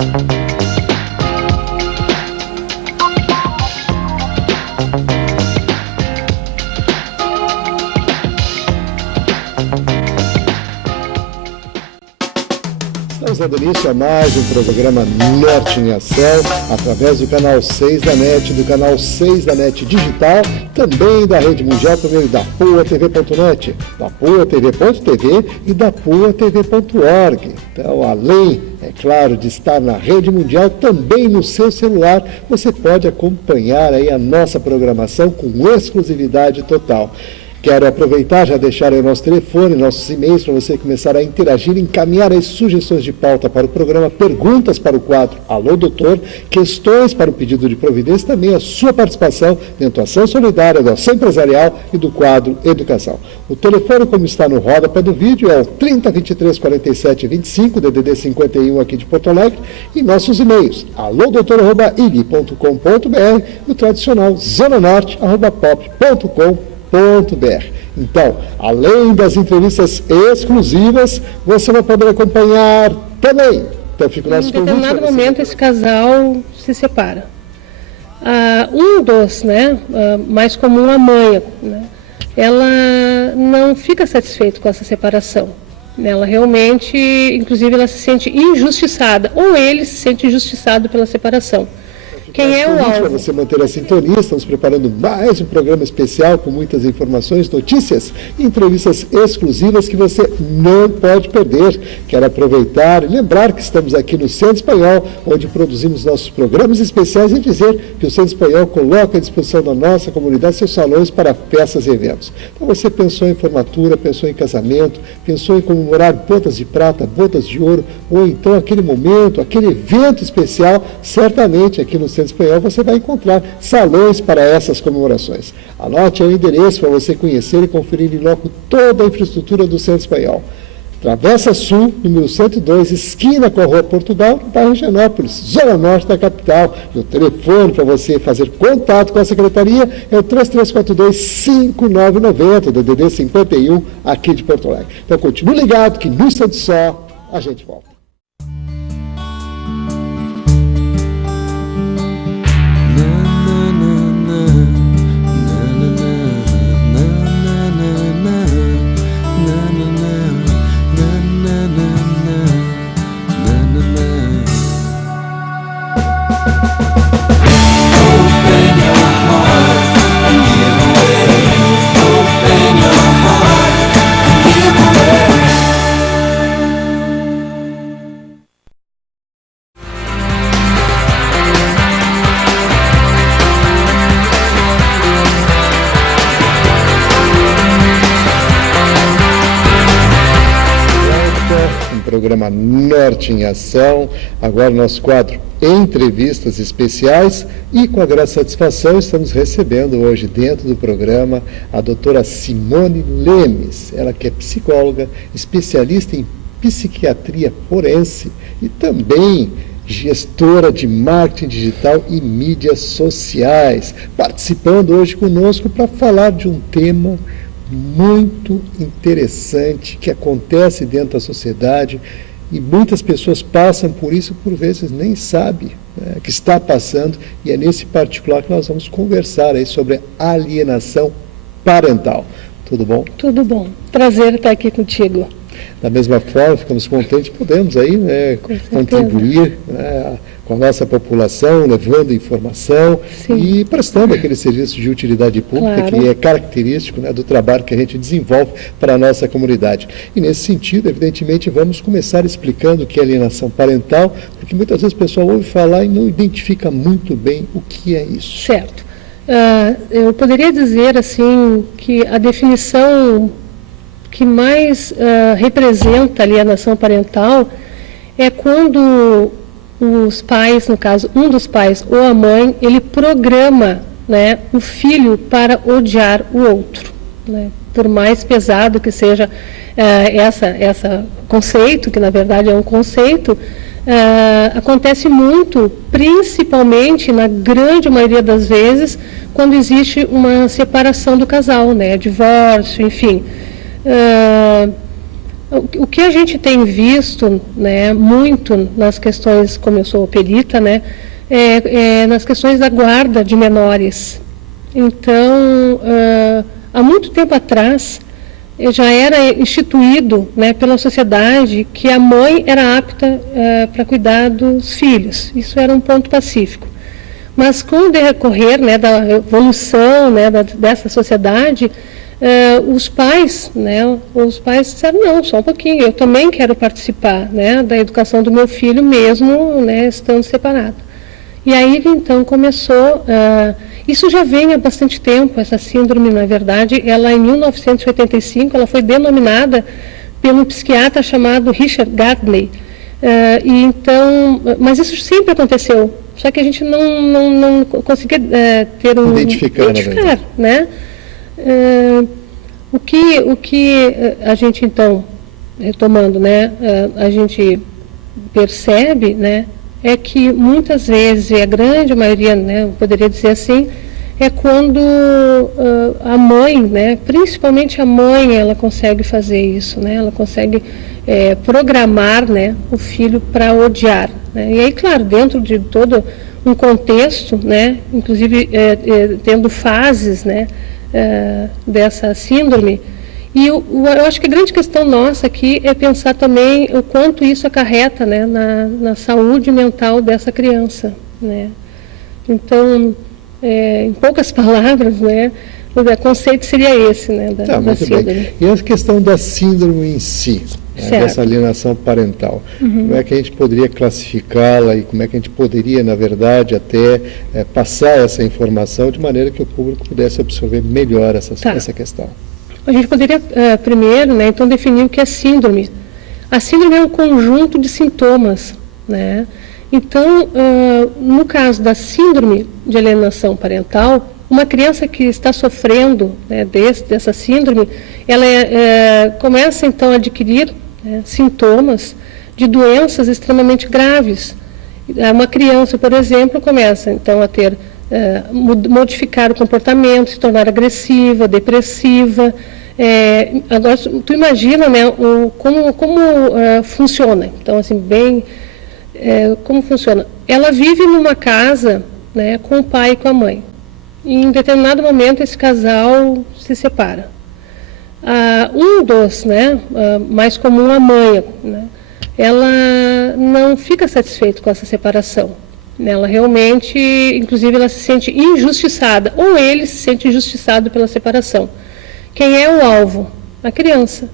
Estamos dando início a mais um programa Norte em Ação, através do canal 6 da NET, do canal 6 da NET Digital, também da Rede Mundial, por meio da PoaTV.net, da PoaTV.tv e da PoaTV.org. Então, além, é claro, de estar na Rede Mundial, também no seu celular, você pode acompanhar aí a nossa programação com exclusividade total. Quero aproveitar, já deixar aí o nosso telefone, nossos e-mails, para você começar a interagir, encaminhar as sugestões de pauta para o programa, perguntas para o quadro Alô Doutor, questões para o pedido de providência, também a sua participação dentro da ação solidária, da ação empresarial e do quadro Educação. O telefone, como está no rodapé do vídeo, é o 30 23 47 25, DDD 51 aqui de Porto Alegre, e nossos e-mails, alodoutor@ig.com.br e o tradicional zonanorte@pop.com.br. Então, além das entrevistas exclusivas, você vai poder acompanhar também. Então, fica o nosso convite. Em determinado momento, esse casal se separa. Um dos, mais comum, a mãe, ela não fica satisfeita com essa separação. Ela realmente, inclusive, ela se sente injustiçada, ou ele se sente injustiçado pela separação. Quem é o alvo? Para você manter a sintonia, estamos preparando mais um programa especial com muitas informações, notícias e entrevistas exclusivas que você não pode perder. Quero aproveitar e lembrar que estamos aqui no Centro Espanhol, onde produzimos nossos programas especiais, e dizer que o Centro Espanhol coloca à disposição da nossa comunidade seus salões para festas e eventos. Então, você pensou em formatura, pensou em casamento, pensou em comemorar bodas de prata, bodas de ouro, ou então aquele momento, aquele evento especial, certamente aqui no Centro Espanhol você vai encontrar salões para essas comemorações. Anote aí o endereço para você conhecer e conferir em loco toda a infraestrutura do Centro Espanhol. Travessa Sul, número 102, esquina com a Rua Portugal, no bairro Higienópolis, zona norte da capital. E o telefone para você fazer contato com a secretaria é o 3342-5990, DDD 51, aqui de Porto Alegre. Então continue ligado que no instante só a gente volta. Programa Norte em Ação, agora nosso quadro Entrevistas Especiais, e com a grande satisfação estamos recebendo hoje dentro do programa a doutora Simone Lemes, ela que é psicóloga, especialista em psiquiatria forense e também gestora de marketing digital e mídias sociais, participando hoje conosco para falar de um tema muito interessante que acontece dentro da sociedade e muitas pessoas passam por isso, por vezes nem sabem que está passando, e é nesse particular que nós vamos conversar aí sobre alienação parental. Tudo bom? Tudo bom. Prazer estar aqui contigo. Da mesma forma, ficamos contentes, podemos aí contribuir com a nossa população, levando informação. Sim. E prestando aquele serviço de utilidade pública, claro, que é característico do trabalho que a gente desenvolve para a nossa comunidade. E nesse sentido, evidentemente, vamos começar explicando o que é alienação parental, porque muitas vezes o pessoal ouve falar e não identifica muito bem o que é isso. Certo. Eu poderia dizer assim que a definição que mais representa a alienação parental é quando os pais, no caso, um dos pais ou a mãe, ele programa o filho para odiar o outro. Por mais pesado que seja esse conceito, que na verdade é um conceito, acontece muito, principalmente, na grande maioria das vezes, quando existe uma separação do casal, divórcio, enfim. o que a gente tem visto, né, muito nas questões, como eu sou perita, né, nas questões da guarda de menores. Então, há muito tempo atrás, já era instituído, né, pela sociedade que a mãe era apta para cuidar dos filhos. Isso era um ponto pacífico. Mas com o decorrer, né, da evolução, né, dessa sociedade, os pais disseram, não, só um pouquinho, eu também quero participar, né, da educação do meu filho, mesmo, né, estando separado. E aí, então, começou... isso já vem há bastante tempo, essa síndrome, na verdade, ela em 1985, ela foi denominada pelo psiquiatra chamado Richard Gardner. E então, mas isso sempre aconteceu, só que a gente não conseguia ter identificar, né? O que a gente, então, retomando, né, a gente percebe, né, é que muitas vezes, e a grande maioria, né, eu poderia dizer assim, é quando a mãe, né, principalmente a mãe, ela consegue fazer isso, né, ela consegue programar, né, o filho para odiar, né, e aí, claro, dentro de todo um contexto, né, inclusive tendo fases, né, dessa síndrome. E eu acho que a grande questão nossa aqui é pensar também o quanto isso acarreta, né, na saúde mental dessa criança, né. Então, em poucas palavras, né, o conceito seria esse, né, da síndrome. Bem. E a questão da síndrome em si, né, dessa alienação parental, como é que a gente poderia classificá-la e como é que a gente poderia, na verdade, até passar essa informação de maneira que o público pudesse absorver melhor essa questão? A gente poderia, primeiro, né, então, definir o que é síndrome. A síndrome é um conjunto de sintomas, né? Então, no caso da síndrome de alienação parental, uma criança que está sofrendo, né, dessa síndrome, ela começa, então, a adquirir, né, sintomas de doenças extremamente graves. Uma criança, por exemplo, começa, então, a ter modificar o comportamento, se tornar agressiva, depressiva. Agora, tu imagina, né, como funciona. Então, assim, como funciona? Ela vive numa casa, né, com o pai e com a mãe. E, em determinado momento, esse casal se separa. Um dos, né, mais comum, a mãe, né, ela não fica satisfeita com essa separação. Ela realmente, inclusive, ela se sente injustiçada, ou ele se sente injustiçado pela separação. Quem é o alvo? A criança.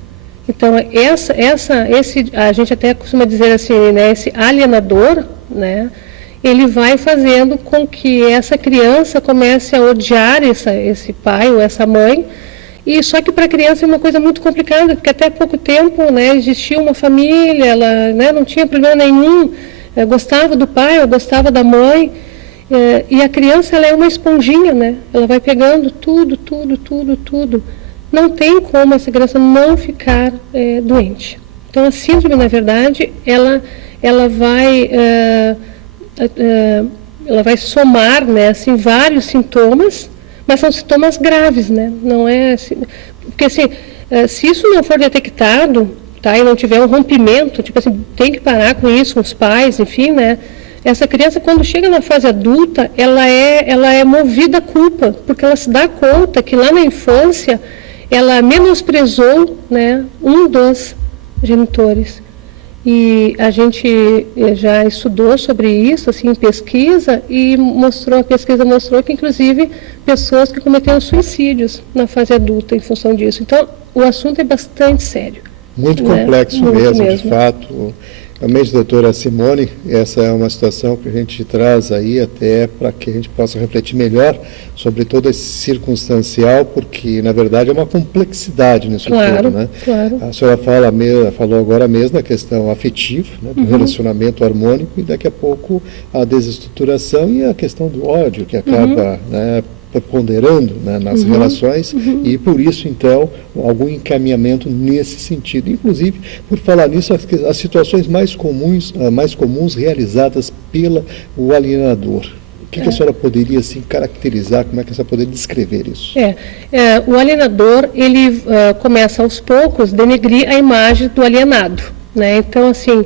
Então, a gente até costuma dizer assim, né, esse alienador, né, ele vai fazendo com que essa criança comece a odiar esse pai ou essa mãe, e só que para a criança é uma coisa muito complicada, porque até pouco tempo, né, existia uma família, ela, né, não tinha problema nenhum, gostava do pai ou gostava da mãe, e a criança, ela é uma esponjinha, né, ela vai pegando tudo. Não tem como essa criança não ficar doente. Então, a síndrome, na verdade, ela vai somar, né, assim, vários sintomas, mas são sintomas graves, né? Não é assim, porque assim, se isso não for detectado, tá, e não tiver um rompimento, tipo assim, tem que parar com isso, com os pais, enfim, né? Essa criança, quando chega na fase adulta, ela é movida à culpa, porque ela se dá conta que lá na infância ela menosprezou, né, um dos genitores. E a gente já estudou sobre isso, assim, em pesquisa, e a pesquisa mostrou que, inclusive, pessoas que cometeram suicídios na fase adulta em função disso. Então, o assunto é bastante sério. Muito complexo, né? mesmo, de fato. Realmente, doutora Simone, essa é uma situação que a gente traz aí até para que a gente possa refletir melhor sobre todo esse circunstancial, porque, na verdade, é uma complexidade nisso tudo, né? Claro. A senhora falou agora mesmo da questão afetiva, né, do relacionamento harmônico, e daqui a pouco a desestruturação e a questão do ódio, que acaba, né, ponderando, né, nas relações, e por isso, então, algum encaminhamento nesse sentido. Inclusive, por falar nisso, as situações mais comuns realizadas pelo alienador. O que a senhora poderia assim, caracterizar, como é que a senhora poderia descrever isso? O alienador, ele começa aos poucos a denegrir a imagem do alienado, né? Então, assim,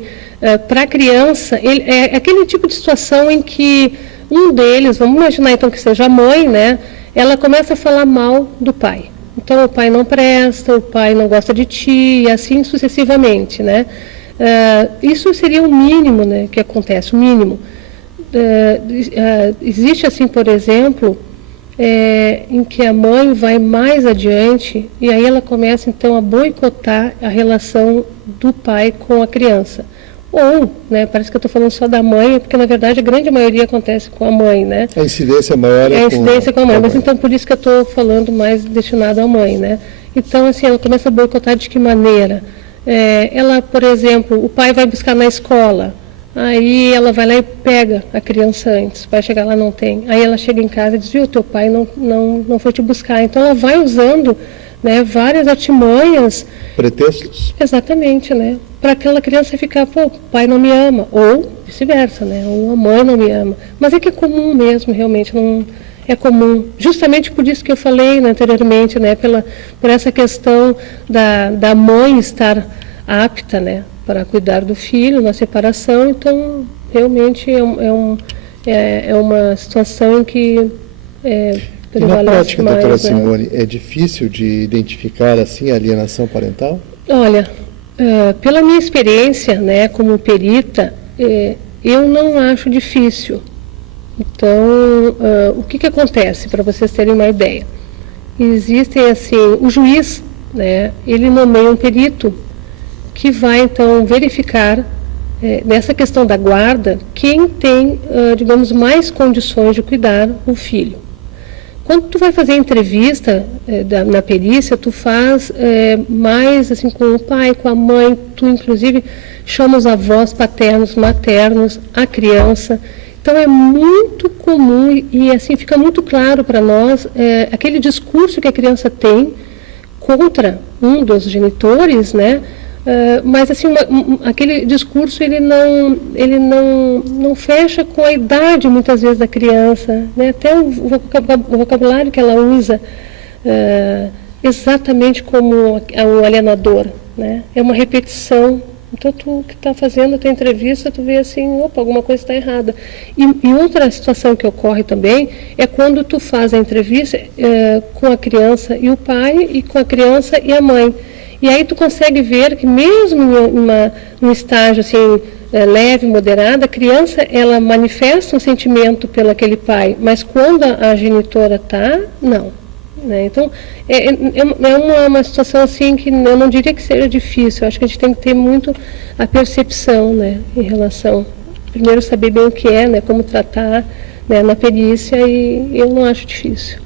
para a criança, é aquele tipo de situação em que um deles, vamos imaginar então que seja a mãe, né? Ela começa a falar mal do pai. Então, o pai não presta, o pai não gosta de ti, e assim sucessivamente, né? Isso seria o mínimo, né, que acontece, o mínimo. Existe, assim, por exemplo, em que a mãe vai mais adiante e aí ela começa, então, a boicotar a relação do pai com a criança. Ou, né, parece que eu estou falando só da mãe, porque, na verdade, a grande maioria acontece com a mãe, né? A incidência maior é a incidência com a mãe, mas então, por isso que eu estou falando mais destinado à mãe, né? Então, assim, ela começa a boicotar de que maneira? Ela, por exemplo, o pai vai buscar na escola, aí ela vai lá e pega a criança antes, vai chegar lá, não tem. Aí ela chega em casa e diz, viu, teu pai não foi te buscar. Então ela vai usando, né, várias artimanhas. Pretextos? Exatamente, né? Para aquela criança ficar, pô, o pai não me ama, ou vice-versa, né? Ou a mãe não me ama. Mas é que é comum mesmo, realmente, não... É comum, justamente por isso que eu falei, né, anteriormente, né, por essa questão da mãe estar apta, né, para cuidar do filho na separação. Então, realmente é uma situação em que e na prática, mais, doutora né? Simone, é difícil de identificar assim a alienação parental? Olha, pela minha experiência, né, como perita, eu não acho difícil. Então, o que acontece, para vocês terem uma ideia? Existem, assim, o juiz, né, ele nomeia um perito que vai, então, verificar, nessa questão da guarda, quem tem, digamos, mais condições de cuidar do filho. Quando tu vai fazer entrevista na perícia, tu faz mais, assim, com o pai, com a mãe, tu, inclusive, chama os avós paternos, maternos, a criança. Então, é muito comum e, assim, fica muito claro para nós aquele discurso que a criança tem contra um dos genitores, né? Mas, assim, aquele discurso, ele não fecha com a idade, muitas vezes, da criança, né? Até o vocabulário que ela usa, exatamente como o alienador, né? É uma repetição. Então, tu que está fazendo a tua entrevista, tu vê assim, opa, alguma coisa está errada. E outra situação que ocorre também é quando tu faz a entrevista com a criança e o pai, e com a criança e a mãe. E aí tu consegue ver que mesmo num estágio assim, leve, moderado, a criança, ela manifesta um sentimento pelo aquele pai, mas quando a genitora está, não. Né? Então, é uma situação assim que eu não diria que seja difícil. Eu acho que a gente tem que ter muito a percepção, né, em relação, primeiro saber bem o que é, né, como tratar, né, na perícia, e eu não acho difícil.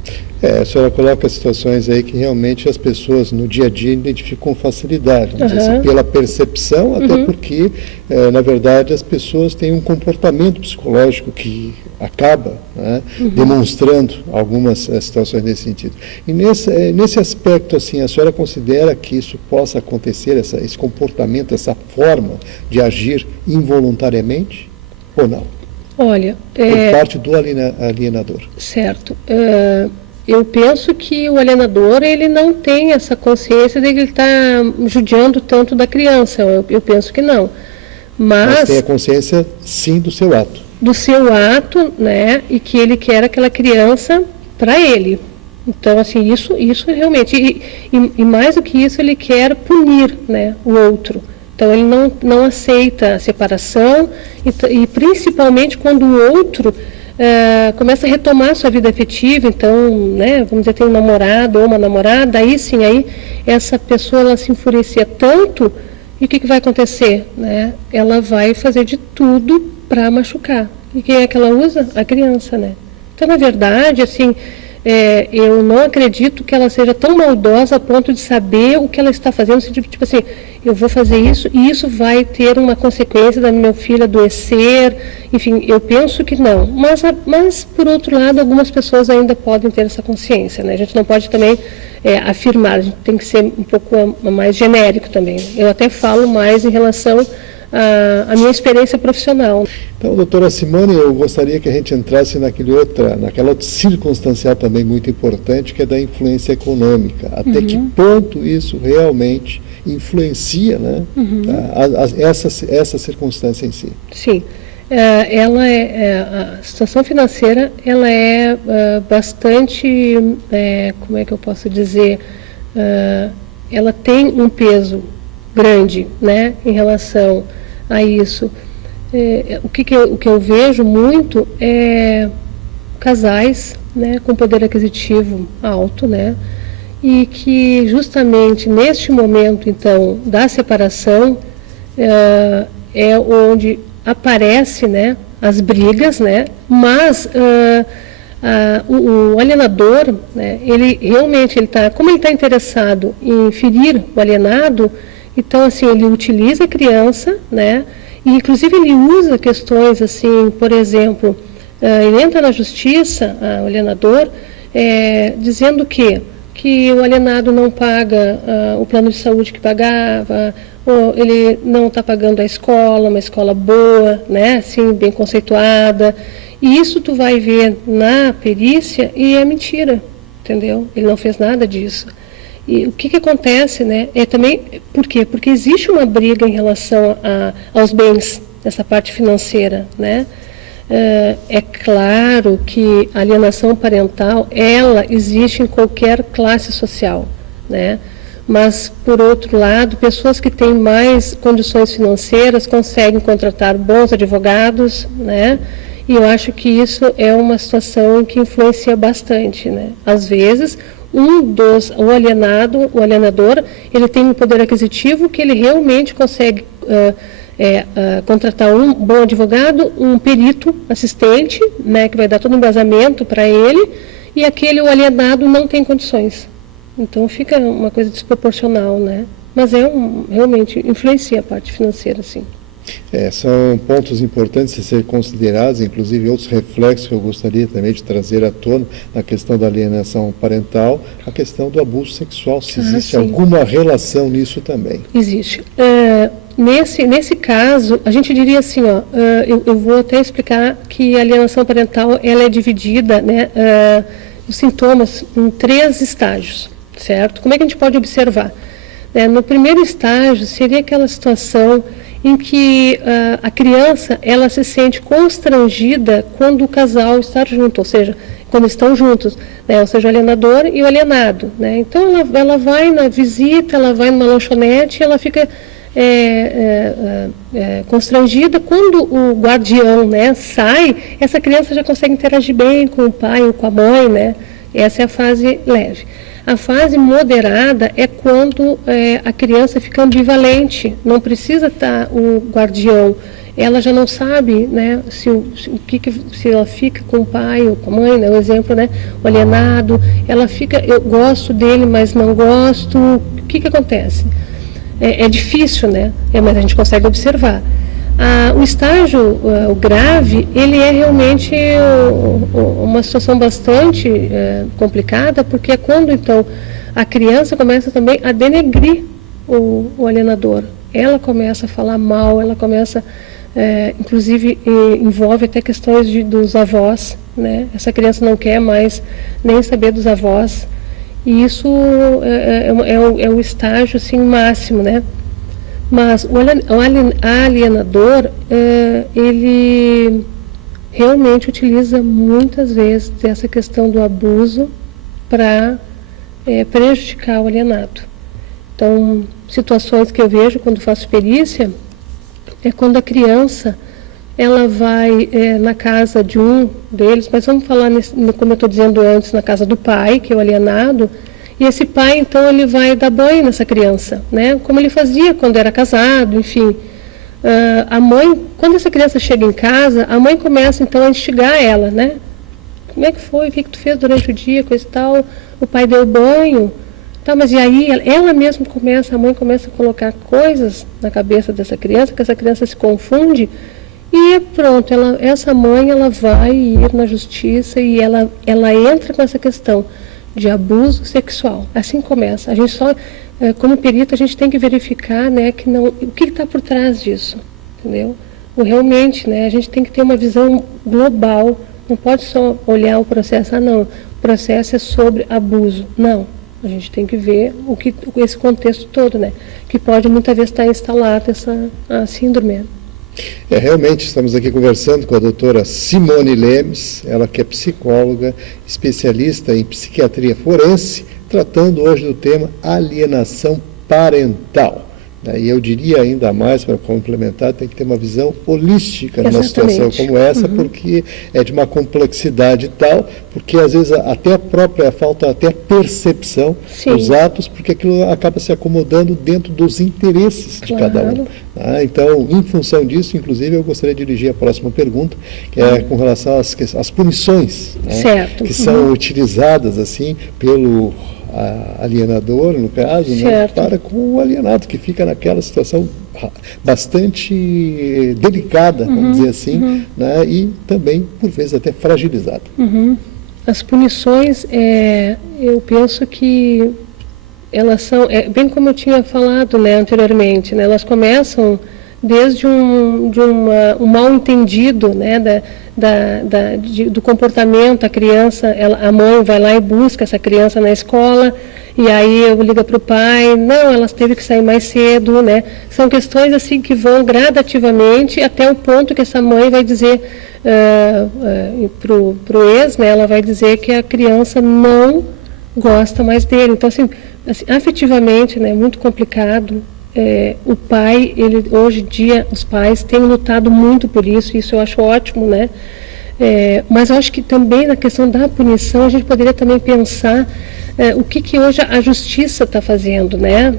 A senhora coloca situações aí que realmente as pessoas no dia a dia identificam com facilidade, assim, pela percepção, até porque, na verdade, as pessoas têm um comportamento psicológico que acaba, né, demonstrando algumas situações nesse sentido. E nesse aspecto, assim, a senhora considera que isso possa acontecer, esse comportamento, essa forma de agir involuntariamente, ou não? Olha, por parte do alienador. Certo. Eu penso que o alienador, ele não tem essa consciência de que ele está judiando tanto da criança. Eu penso que não. Mas tem a consciência, sim, do seu ato. Do seu ato, né? E que ele quer aquela criança para ele. Então, assim, isso realmente... E mais do que isso, ele quer punir, né, o outro. Então, ele não aceita a separação e principalmente quando o outro... começa a retomar sua vida afetiva, então, né, vamos dizer, tem um namorado ou uma namorada, aí sim, aí essa pessoa, ela se enfurecia tanto, e o que vai acontecer? Né? Ela vai fazer de tudo para machucar. E quem é que ela usa? A criança, né? Então, na verdade, assim, eu não acredito que ela seja tão maldosa a ponto de saber o que ela está fazendo, tipo assim, eu vou fazer isso e isso vai ter uma consequência da meu filho adoecer, enfim, eu penso que não. Mas por outro lado, algumas pessoas ainda podem ter essa consciência, né? A gente não pode também afirmar, a gente tem que ser um pouco mais genérico também. Eu até falo mais em relação a minha experiência profissional. Então, doutora Simone, eu gostaria que a gente entrasse naquela outra circunstancial também muito importante, que é da influência econômica. Até que ponto isso realmente influencia, né, essa circunstância em si? Sim. A situação financeira, ela é bastante, como é que eu posso dizer, ela tem um peso grande, né, em relação a isso. O que eu vejo muito é casais, né, com poder aquisitivo alto, né, e que justamente neste momento, então, da separação, é onde aparece, né, as brigas, né, mas o alienador, né, ele realmente, como ele está interessado em ferir o alienado, então, assim, ele utiliza a criança, né, e inclusive ele usa questões, assim, por exemplo, ele entra na justiça, o alienador, dizendo que o alienado não paga o plano de saúde que pagava, ou ele não está pagando a escola, uma escola boa, né, assim, bem conceituada. E isso tu vai ver na perícia e é mentira, entendeu? Ele não fez nada disso. E o que acontece, né, também, por quê? Porque existe uma briga em relação aos bens, essa parte financeira, né? É claro que a alienação parental, ela existe em qualquer classe social, né? Mas, por outro lado, pessoas que têm mais condições financeiras conseguem contratar bons advogados, né? E eu acho que isso é uma situação que influencia bastante, né? Às vezes, o alienador, ele tem um poder aquisitivo que ele realmente consegue contratar um bom advogado, um perito assistente, né, que vai dar todo um embasamento para ele, e o alienado não tem condições. Então fica uma coisa desproporcional, né? Mas realmente influencia a parte financeira, sim. São pontos importantes de ser considerados, inclusive outros reflexos que eu gostaria também de trazer à tona na questão da alienação parental, a questão do abuso sexual, se existe alguma relação nisso também. Existe. Nesse caso, a gente diria assim, eu vou até explicar que a alienação parental, ela é dividida, né, os sintomas em 3 estágios, certo? Como é que a gente pode observar? No primeiro estágio, seria aquela situação em que a criança, ela se sente constrangida quando o casal está junto, ou seja, quando estão juntos, né? Ou seja, o alienador e o alienado, né? Então, ela vai na visita, ela vai numa lanchonete, ela fica constrangida. Quando o guardião, né, sai, essa criança já consegue interagir bem com o pai ou com a mãe, né? Essa é a fase leve. A fase moderada é quando a criança fica ambivalente, não precisa estar o guardião, ela já não sabe, né, se ela fica com o pai ou com a mãe, né, o exemplo, né, o alienado, ela fica, eu gosto dele, mas não gosto. O que acontece? É difícil, né, mas a gente consegue observar. O estágio, o grave, ele é realmente uma situação bastante complicada, porque é quando, então, a criança começa também a denegrir o alienador. Ela começa a falar mal, ela começa, inclusive, envolve até questões dos avós, né? Essa criança não quer mais nem saber dos avós, e isso é o estágio, assim, máximo, né? Mas o alienador, ele realmente utiliza muitas vezes essa questão do abuso para prejudicar o alienado. Então, situações que eu vejo quando faço perícia é quando a criança ela vai na casa de um deles, mas vamos falar, como eu estou dizendo antes, na casa do pai, que é o alienado. E esse pai, então, ele vai dar banho nessa criança, né? Como ele fazia quando era casado, enfim. A mãe, quando essa criança chega em casa, a mãe começa, então, a instigar ela, né? Como é que foi? O que tu fez durante o dia, coisa e tal? O pai deu banho. Tá, mas e aí, ela mesma a mãe começa a colocar coisas na cabeça dessa criança, que essa criança se confunde. E pronto, essa mãe, ela vai ir na justiça e ela entra com essa questão de abuso sexual. Assim começa. A gente só, como perito, a gente tem que verificar, né, o que está por trás disso. entendeu? Realmente, né, a gente tem que ter uma visão global, não pode só olhar o processo, não, o processo é sobre abuso, não. A gente tem que ver esse contexto todo, né, que pode muitas vezes estar instalada a síndrome. Realmente, estamos aqui conversando com a doutora Simone Lemes, ela que é psicóloga, especialista em psiquiatria forense, tratando hoje do tema alienação parental. E eu diria ainda mais, para complementar, tem que ter uma visão holística numa situação como essa, porque é de uma complexidade tal, porque às vezes até a própria falta até a percepção dos atos, porque aquilo acaba se acomodando dentro dos interesses de cada um. Então, em função disso, inclusive, eu gostaria de dirigir a próxima pergunta, que é com relação às punições, que são utilizadas assim pelo alienador, no caso, para com o alienado, que fica naquela situação bastante delicada, vamos dizer assim, e também, por vezes, até fragilizada. As punições, eu penso que elas são, bem como eu tinha falado, né, anteriormente, né, elas começam desde um mal entendido, né, do comportamento. A criança, a mãe vai lá e busca essa criança na escola, e aí eu ligo para o pai, não, elas teve que sair mais cedo, né? São questões assim que vão gradativamente até o ponto que essa mãe vai dizer pro ex, né, ela vai dizer que a criança não gosta mais dele. Então, assim afetivamente, né, muito complicado. O pai, hoje em dia, os pais têm lutado muito por isso, eu acho ótimo, né? Mas eu acho que também na questão da punição, a gente poderia também pensar o que hoje a justiça está fazendo, né?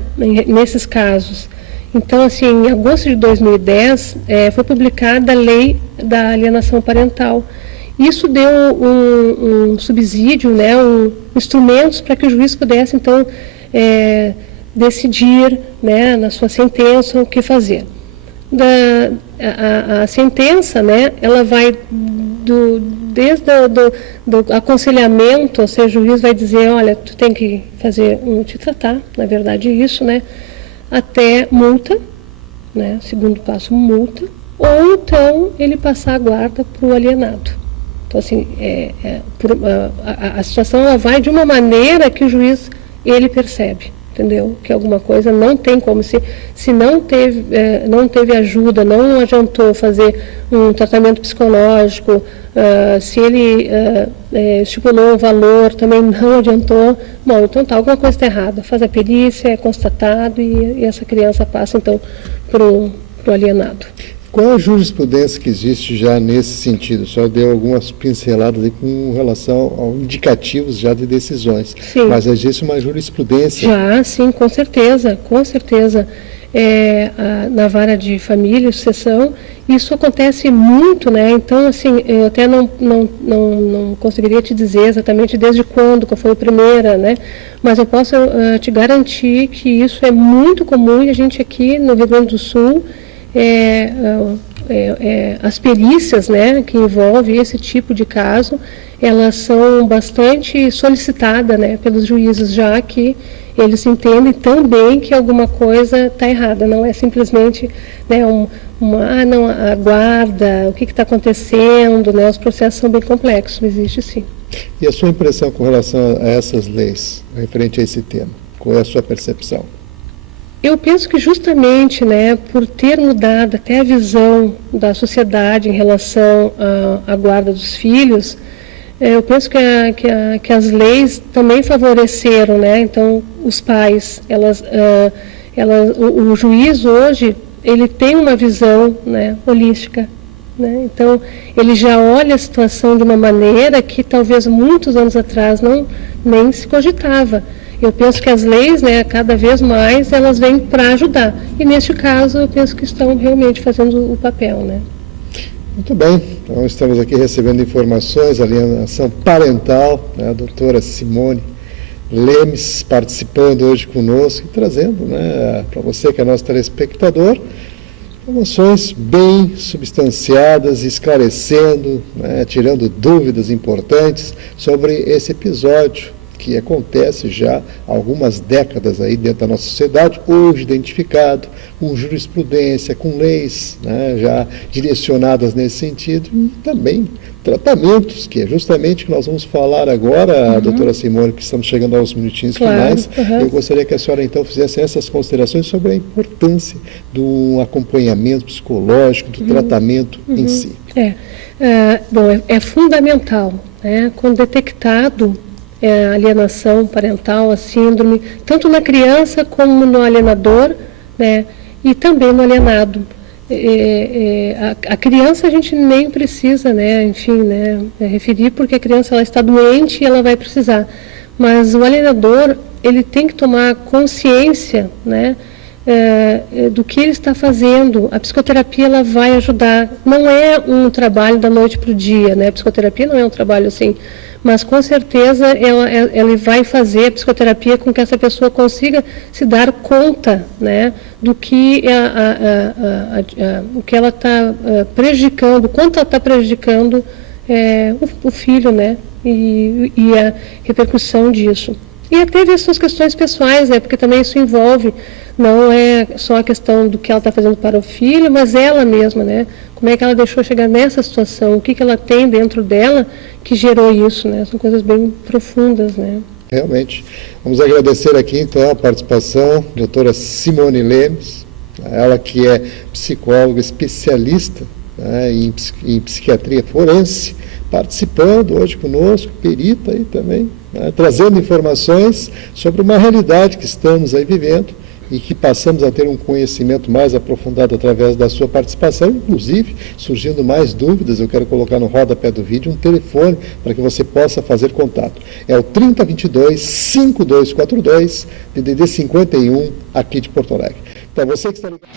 Nesses casos. Então, assim, em agosto de 2010, foi publicada a lei da alienação parental. Isso deu um subsídio, né? Instrumentos para que o juiz pudesse, então, decidir, né, na sua sentença o que fazer. A sentença, né, ela vai desde do aconselhamento, ou seja, o juiz vai dizer, olha, tu tem que te tratar, na verdade isso, né, até multa, né, segundo passo, multa, ou então ele passar a guarda para o alienado. Então, assim, a situação ela vai de uma maneira que o juiz, ele percebe. Entendeu? Que alguma coisa não tem como, se não teve ajuda, não adiantou fazer um tratamento psicológico, se ele estipulou um valor, também não adiantou, bom, então tá, alguma coisa está errada, faz a perícia, é constatado e essa criança passa então para o alienado. Qual a jurisprudência que existe já nesse sentido? O senhor deu algumas pinceladas aí com relação a indicativos já de decisões. Sim. Mas existe uma jurisprudência? Já, sim, com certeza, com certeza. Na vara de família e sucessão, isso acontece muito, né? Então, assim, eu até não conseguiria te dizer exatamente desde qual foi a primeira, né? Mas eu posso te garantir que isso é muito comum e a gente aqui no Rio Grande do Sul, as perícias, né, que envolvem esse tipo de caso, elas são bastante solicitadas, né, pelos juízes, já que eles entendem também que alguma coisa está errada, não é simplesmente, né, não, aguarda, o que está acontecendo, né, os processos são bem complexos, existe sim. E a sua impressão com relação a essas leis, referente a esse tema? Qual é a sua percepção? Eu penso que justamente, né, por ter mudado até a visão da sociedade em relação à guarda dos filhos, eu penso que as leis também favoreceram, né? Então, os pais, o juiz hoje, ele tem uma visão, né, holística, né? Então, ele já olha a situação de uma maneira que talvez muitos anos atrás nem se cogitava. Eu penso que as leis, né, cada vez mais, elas vêm para ajudar. E, neste caso, eu penso que estão realmente fazendo o papel, né? Muito bem. Então, estamos aqui recebendo informações, alienação parental, né, a doutora Simone Lemes participando hoje conosco e trazendo, né, para você que é nosso telespectador, informações bem substanciadas, esclarecendo, né, tirando dúvidas importantes sobre esse episódio que acontece já há algumas décadas aí dentro da nossa sociedade, hoje identificado com jurisprudência, com leis, né, já direcionadas nesse sentido, e também tratamentos, que é justamente o que nós vamos falar agora, a doutora Simone, que estamos chegando aos minutinhos finais. Eu gostaria que a senhora então fizesse essas considerações sobre a importância do acompanhamento psicológico, do tratamento em si. Bom, é fundamental, né, quando detectado a alienação parental, a síndrome, tanto na criança como no alienador, né, e também no alienado. A criança a gente nem precisa, né, enfim, né, referir, porque a criança ela está doente e ela vai precisar. Mas o alienador, ele tem que tomar consciência, né, do que ele está fazendo. A psicoterapia ela vai ajudar. Não é um trabalho da noite para o dia, né? A psicoterapia não é um trabalho assim. Mas, com certeza, ela vai fazer a psicoterapia com que essa pessoa consiga se dar conta, né, do que, o que ela está prejudicando, quanto ela está prejudicando o filho, né, e a repercussão disso. E até ver as suas questões pessoais, né, porque também isso envolve, não é só a questão do que ela está fazendo para o filho, mas ela mesma, né? Como é que ela deixou chegar nessa situação, o que ela tem dentro dela que gerou isso, né? São coisas bem profundas, né? Realmente. Vamos agradecer aqui, então, a participação da doutora Simone Lemes, ela que é psicóloga especialista, né, em psiquiatria forense, participando hoje conosco, perita aí também, né, trazendo informações sobre uma realidade que estamos aí vivendo e que passamos a ter um conhecimento mais aprofundado através da sua participação, inclusive surgindo mais dúvidas, eu quero colocar no rodapé do vídeo um telefone para que você possa fazer contato. É o 3022-5242, DDD 51, aqui de Porto Alegre. Então, você que está ligado...